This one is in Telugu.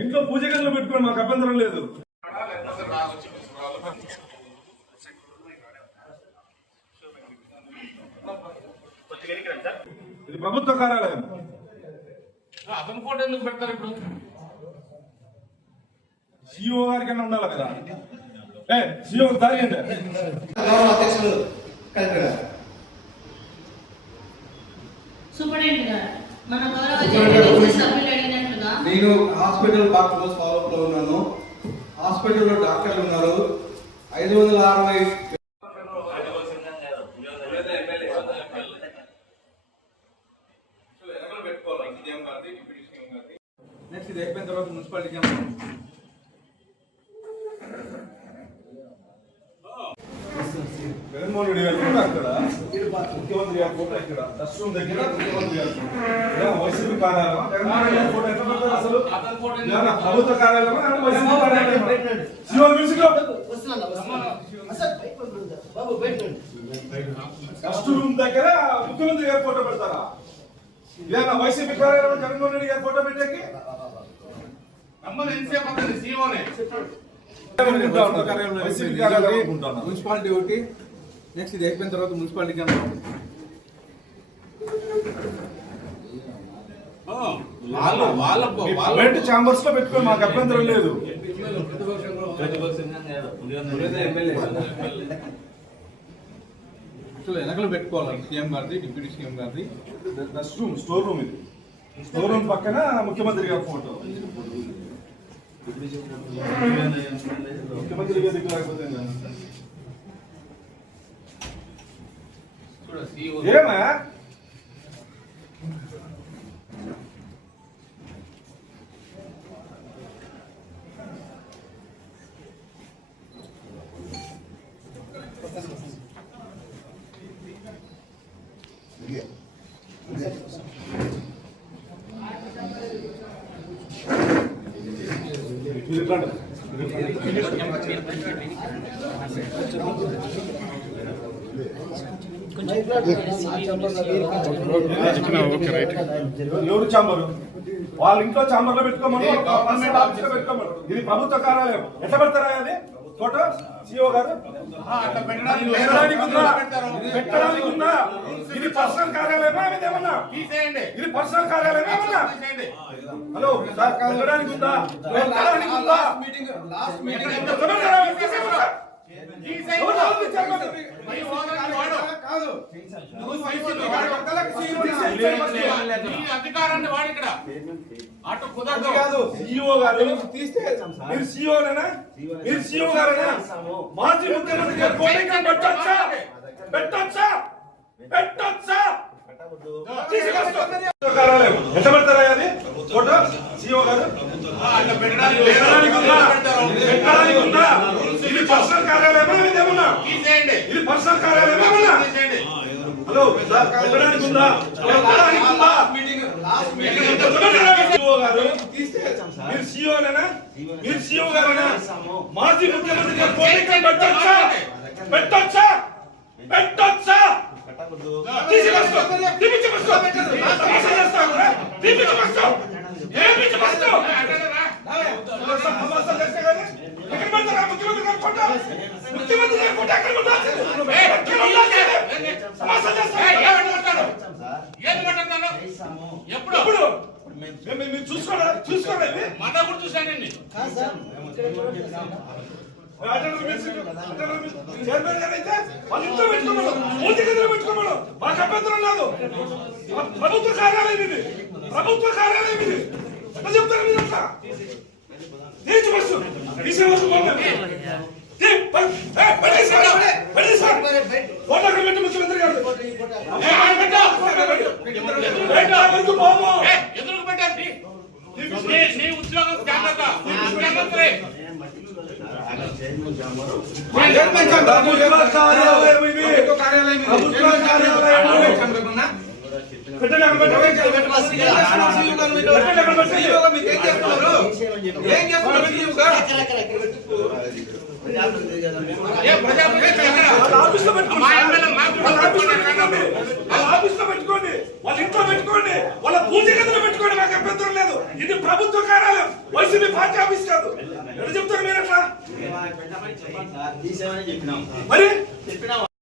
ఇంట్లో పూజ గదిలో పెట్టుకోండి, మాకు అభ్యంతరం లేదు. ఇది ప్రభుత్వ కార్యాలయం. అతని ఫోటో ఎందుకు పెడతారు? ఇప్పుడు సిఇఓ గారికి అన్నా ఉండాలి కదా. సిఇఓ దారి అండి. నేను హాస్పిటల్ బాగా క్లోజ్ ఫాలోఅప్ లో ఉన్నాను. హాస్పిటల్లో డాక్టర్లు ఉన్నారు. 560 నెక్స్ట్ ఇది అయిపోయిన తర్వాత మున్సిపాలిటీ జగన్మోహన్ రెడ్డి గారు కూడా అక్కడ, ముఖ్యమంత్రి గారి ఫోటో ఇక్కడ, డస్ట్ రూమ్ దగ్గర ముఖ్యమంత్రి గారు వైసీపీ కార్యాలయం. జగన్మోహన్ రెడ్డి గారి ఫోటో ఎట్లా పెడతారు అసలు? ప్రభుత్వ కార్యాలయమా వైసీపీ కార్యాలయం? డస్ట్ రూమ్ దగ్గర ముఖ్యమంత్రి గారి ఫోటో పెడతారా? ఇదేనా వైసీపీ కార్యాలయం? జగన్మోహన్ రెడ్డి గారి ఫోటో పెట్టేకి మున్సిపాలిటీ ఒకటి. నెక్స్ట్ ఇది అయిపోయిన తర్వాత మున్సిపాలిటీ ఛాంబర్స్ లో పెట్టుకోండి, మాకు అభ్యంతరం లేదు. వెనకలు పెట్టుకోవాలి. సీఎం గారిది, డిప్యూటీ సీఎం గారిది డస్ట్ రూమ్, స్టోర్ రూమ్. ఇది స్టోర్ రూమ్ పక్కన ముఖ్యమంత్రి గారి ఫోటో. ముఖ్యమంత్రి గారి దగ్గర లేకపోతే ఏమా ఎవరు చాంబరు? వాళ్ళ ఇంట్లో చాంబర్ లో పెట్టుకోమని, గవర్నమెంట్ ఆఫీస్ లో పెట్టుకోమని. ఇది ప్రభుత్వ కార్యాలయం. ఎట్లా పెడతారా అది ఫోటో? సిఇఓ గారు పెట్టడానికి ఉందా? ఇది పర్సనల్ కార్యాలయమా? ఏమన్నా ఇది పర్సనల్ కార్యాలయమా? ఏమన్నా హలో సార్, పెట్టడానికి ఉందా? పెట్టడానికి ఉందా? అధికారాన్ని వాడు ఇక్కడ అటు కుదరదు. సిఇఓ గారు తీస్తే మీరు సిఇఓనేనా? మీరు సిఇఓ గారేనా? మాజీ ముఖ్యమంత్రి గారు కోటింగ్ పెట్టొచ్చా? పెట్టొచ్చా? పెట్టొచ్చా? కార్యాలయం ఎంత పెడతారా అది ఫోటో? సిఇఓ గారు పెట్టడానికి ఉందా? ఇది పర్సనల్ కార్యాలయమా? ఏమన్నా ఇది పర్సనల్ కార్యాలయమా? ఏమన్నా హలో సార్, పెట్టడానికి ఉందా? పెట్టడానికి ఉందా? సిఇఓ గారు మీరు సిఇఓనేనా? మీరు సిఇఓ గారేనా? మాజీ ముఖ్యమంత్రి గారు కోటింగ్ పెట్టొచ్చా? పెట్టొచ్చా? పెట్టొచ్చా? చూసుకోండి మన కూడా చూసానండి. చైర్మన్ గారు అయితే వాళ్ళ ఇంట్లో పెట్టుకోమను, పూజ గదిలో పెట్టుకోమను, మాకు అభ్యంతరం లేదు. ప్రభుత్వ కార్యాలయం ఇది, ప్రభుత్వ కార్యాలయం ఇది. ఎట్లా చెప్తారు మీరు? అట్లా తీర్చి బస్సు తీసేవాళ్ళు ఫోటో పెట్టి ముఖ్యమంత్రి గారు ఎందుకు పెట్టండి? నీ ఉద్యోగం జాగ్రత్త. ముఖ్యమంత్రి పెట్టుకోండి, వాళ్ళ ఇంట్లో పెట్టుకోండి, వాళ్ళ పూజ ఇది ప్రభుత్వ కార్యాలయం, వైసీపీ పార్టీ ఆఫీస్ కాదు. ఎక్కడ చెప్తారు మీరు అట్లా? పెట్టమని చెప్పండి సార్, తీసేమని చెప్పినాం. మరి